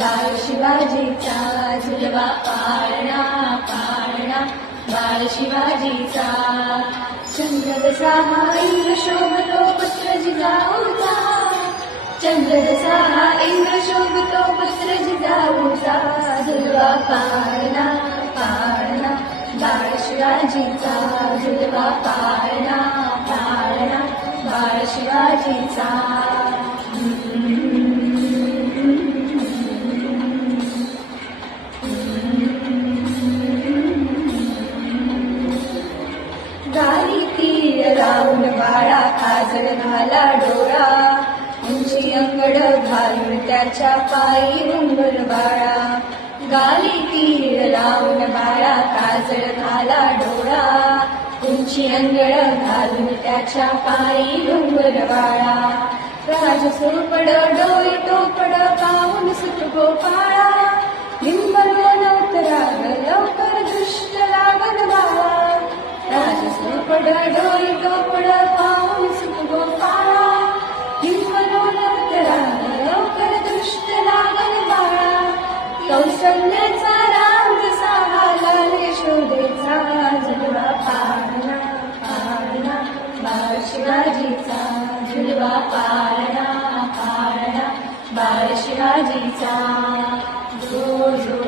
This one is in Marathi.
बाळ शिवाजीचा झुलवा पाळणा पाळणा बाळ शिवाजीचा चंद्र जसा हा इंद्र शोभतो पुत्र जिजाऊचा चंद्र जसा हा इंद्र शोभतो पुत्र जिजाऊचा झुलवा पाळणा पाळणा बाळ शिवाजीचा झुलवा पाळणा पाळणा बाळ शिवाजीचा गाली तीर लावून बाळा काजळ घाला डोळा उंची अंगड घालून त्याच्या पायी घुंगरू बाळा गाली तीर लावून बाळा काजळ घाला डोळा उंची अंगड घालून त्याच्या पायी घुंगरू बाळा राज सोपड डोळे टोपड पाहून सुत गोपाळा लिंबलो नवतराग लवकर दुष्ट लागल बाळा राज सोपड डोळे टोपड पाहून सुत गोपाळा लिंबलो नवतराग लवकर दुष्ट लागल बाळा कौशल्याचा राम जसा लाल यशोदेचा झुलवा पाळणा पाळणा बाळ शिवाजीचा झुलवा पाळणा पाळणा बाळ शिवाजीचा जो जो